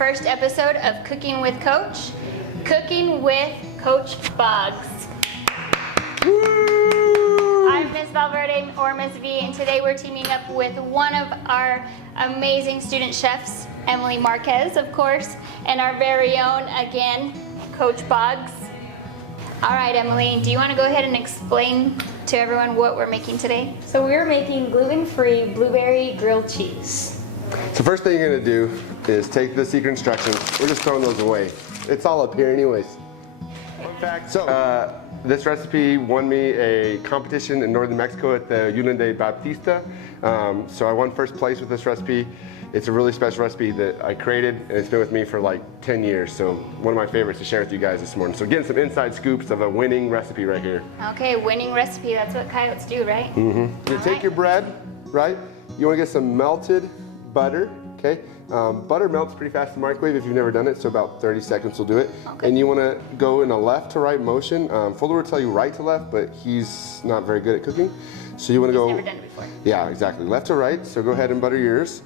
first episode of Cooking with Coach, Cooking with Coach Boggs. I'm Miss Valverde, or Miss V, and today we're teaming up with one of our amazing student chefs, Emily Marquez, of course, and our very own, again, Coach Boggs. All right, Emily, do you want to go ahead and explain to everyone what we're making today? So we're making gluten-free blueberry grilled cheese. So first thing you're gonna do is take the secret instructions. We're just throwing those away. It's all up here anyways. Fun fact, so this recipe won me a competition in northern Mexico at the Unión de Baptista. So I won first place with this recipe. It's a really special recipe that I created, and it's been with me for like 10 years. So one of my favorites to share with you guys this morning. So getting some inside scoops of a winning recipe right here. Okay, winning recipe, that's what coyotes do, right? Mm-hmm. You take your bread, right? You wanna get some melted butter, okay? Butter melts pretty fast in the microwave if you've never done it, so about 30 seconds will do it. Okay. And you wanna go in a left to right motion. Fuller will tell you right to left, but he's not very good at cooking. So you wanna go- never done it before. Yeah, exactly, left to right, so go ahead and butter yours.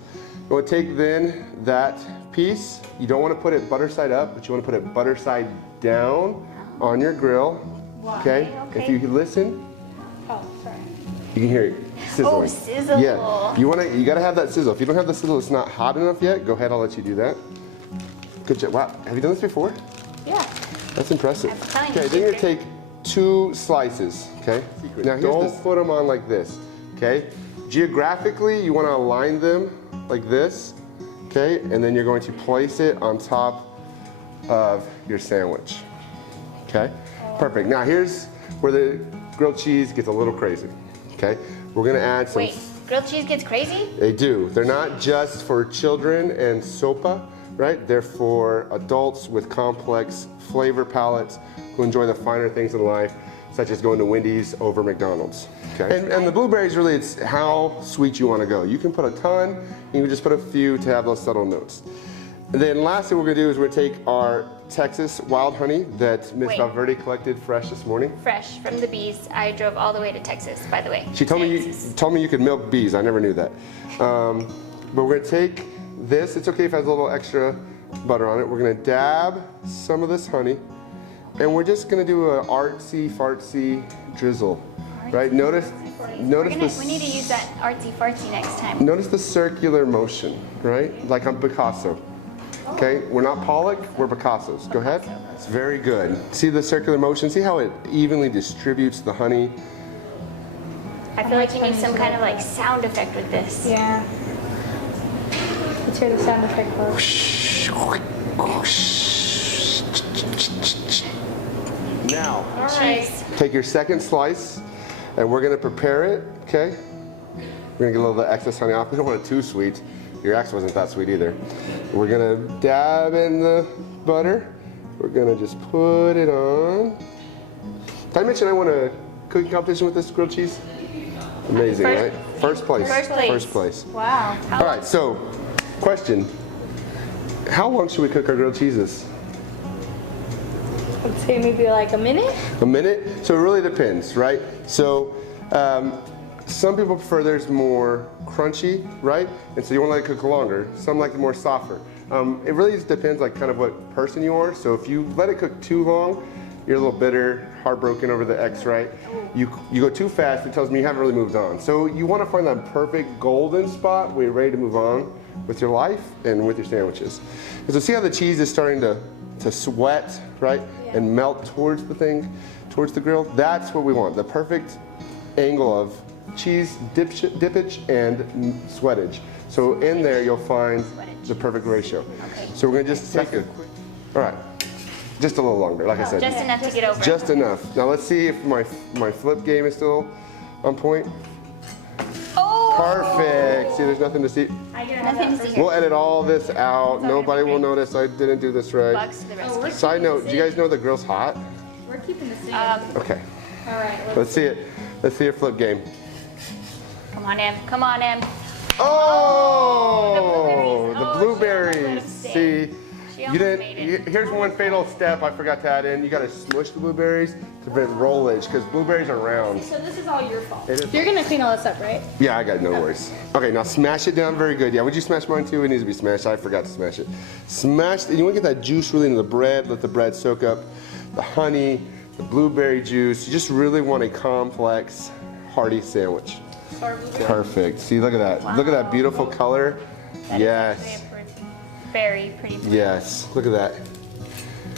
You wanna take then that piece, you don't wanna put it butter side up, but you wanna put it butter side down on your grill. Why? Okay? If you listen, Oh, sorry. you can hear it sizzling. Oh, sizzle. Yeah, you gotta have that sizzle. If you don't have the sizzle, it's not hot enough yet, go ahead, I'll let you do that. Good job, wow, have you done this before? Yeah. That's impressive. I'm telling you, Okay, then you're gonna take 2 slices, okay? Now don't put them on like this, okay? Geographically, you wanna align them like this, okay? And then you're going to place it on top of your sandwich, okay? Perfect, now here's where the grilled cheese gets a little crazy, okay? We're gonna add some... Wait, grilled cheese gets crazy? They do. They're not just for children and sopa, right? They're for adults with complex flavor palettes who enjoy the finer things in life, such as going to Wendy's over McDonald's. Okay. And the blueberries, really, it's how sweet you want to go. You can put a ton, you can just put a few to have those subtle notes. And then lastly, what we're gonna do is we're gonna take our Texas wild honey that Miss Valverde collected fresh this morning. Fresh from the bees. I drove all the way to Texas, by the way. She told me you could milk bees. I never knew that. But we're gonna take this. It's okay if it has a little extra butter on it. We're gonna dab some of this honey, and we're just gonna do an artsy fartsy drizzle. Right? Notice this. We need to use that artsy fartsy next time. Notice the circular motion, right? Like I'm Picasso. Okay, we're not Pollock, we're Picassos. Go ahead. It's very good. See the circular motion? See how it evenly distributes the honey? I feel like you need some kind of like sound effect with this. Yeah. Let's hear the sound effect first. Now, Cheese. take your second slice, and we're gonna prepare it, okay? We're gonna get a little of the excess honey off. We don't want it too sweet. Your ex wasn't that sweet either. We're gonna dab in the butter. We're gonna just put it on. Did I mention I won a cooking competition with this grilled cheese? Amazing, right? First place. First place. First place. Wow. All right, so, question. How long should we cook our grilled cheeses? I'd say maybe like a minute. A minute? So it really depends, right? So some people prefer theirs more crunchy, right? And so you want to let it cook longer. Some like it more softer. It really just depends like kind of what person you are. So if you let it cook too long, you're a little bitter, heartbroken over the ex, right? You go too fast, it tells me you haven't really moved on. So you want to find that perfect golden spot where you're ready to move on with your life and with your sandwiches. And so see how the cheese is starting to sweat, right? Yeah. And melt towards the thing, towards the grill. That's what we want, the perfect angle of cheese dippage and sweatage. So in there you'll find the perfect ratio. Okay. So we're gonna just take a quick, all right, just a little longer, like I said. Just enough to get over. Just enough. Now let's see if my flip game is still on point. Oh! Perfect. See, there's nothing to see. Nothing to see. We'll edit all this out. Nobody will notice I didn't do this right. Bugs to the rescue. Side note, do you guys know the grill's hot? We're keeping the same. Okay. All right. Let's see it. Let's see your flip game. Come on, Em. Come on, Em. Oh! The blueberries. She We You almost didn't. made it. Here's one fatal step I forgot to add in. You got to smush the blueberries to prevent rollage because blueberries are round. So this is all your fault. It is. You're gonna clean all this up, right? Yeah, I got no worries. Okay, now smash it down very good. Yeah, would you smash mine too? It needs to be smashed. I forgot to smash it. Smash. You want to get that juice really into the bread. Let the bread soak up the honey, the blueberry juice. You just really want a complex, hearty sandwich. Perfect. See, look at that. Wow. Look at that beautiful color. That is Yes. actually a very pretty. Yes. Look at that.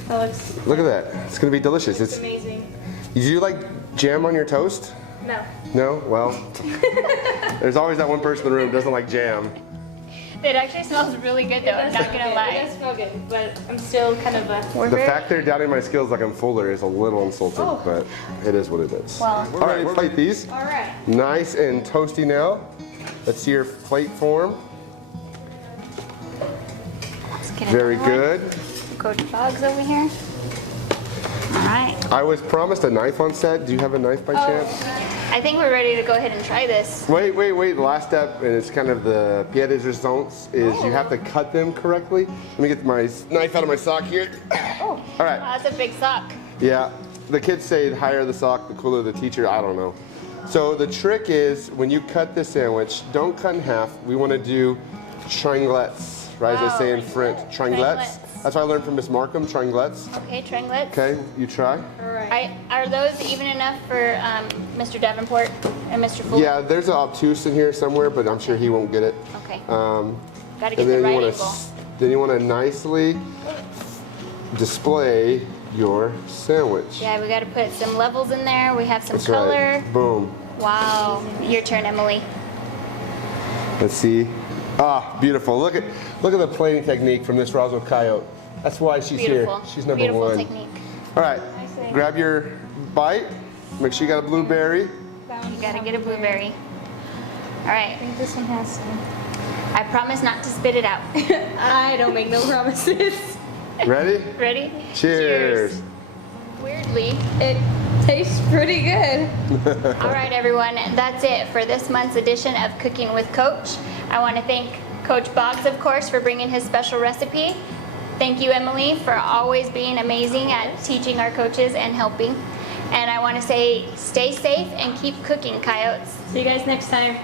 That looks Look at that. It's gonna be delicious. It's. amazing. Do you like jam on your toast? No. No? Well, there's always that one person in the room who doesn't like jam. It actually smells really good though, I'm not gonna It lie. does smell good, but I'm still kind of We're The very- fact they're doubting my skills like I'm Fuller is a little insulting, Oh. but it is what it is. Well- All right, plate these. all right. Nice and toasty now. Let's see your plate form. Let's get Very another one. good. Coach Boggs over here. All right. I was promised a knife on set. Do you have a knife by chance? I think we're ready to go ahead and try this. Wait. The last step, and it's kind of the pied de resistance, is you have to cut them correctly. Let me get my knife out of my sock here. Oh, All right. wow, that's a big sock. Yeah, the kids say the higher the sock, the cooler the teacher. I don't know. So the trick is when you cut this sandwich, don't cut in half. We want to do trianglettes, right? As Wow. they say in French, trianglettes. Trianglettes. That's what I learned from Miss Markham, trianglettes. Okay, trianglettes. Okay, you try. All right. Are those even enough for Mr. Davenport and Mr. Fuller? Yeah, there's an obtuse in here somewhere, but I'm sure he won't get it. Okay. Um, Gotta get and the then right you want angle. to, then you want to nicely display your sandwich. Yeah, we gotta put some levels in there. We have some That's color. right. Boom. Wow. Your turn, Emily. Let's see. Ah, beautiful. Look at the plating technique from this Roswell coyote. That's why she's Beautiful. here. She's number Beautiful one. technique. All right, Nice. grab your bite. Make sure you got a blueberry. You gotta get a blueberry. All right. I think this one has some. I promise not to spit it out. I don't make no promises. Ready? Ready? Cheers. Weirdly. It tastes pretty good. All right, everyone. That's it for this month's edition of Cooking with Coach. I want to thank Coach Boggs, of course, for bringing his special recipe. Thank you, Emily, for always being amazing at teaching our coaches and helping. And I want to say stay safe and keep cooking, coyotes. See you guys next time.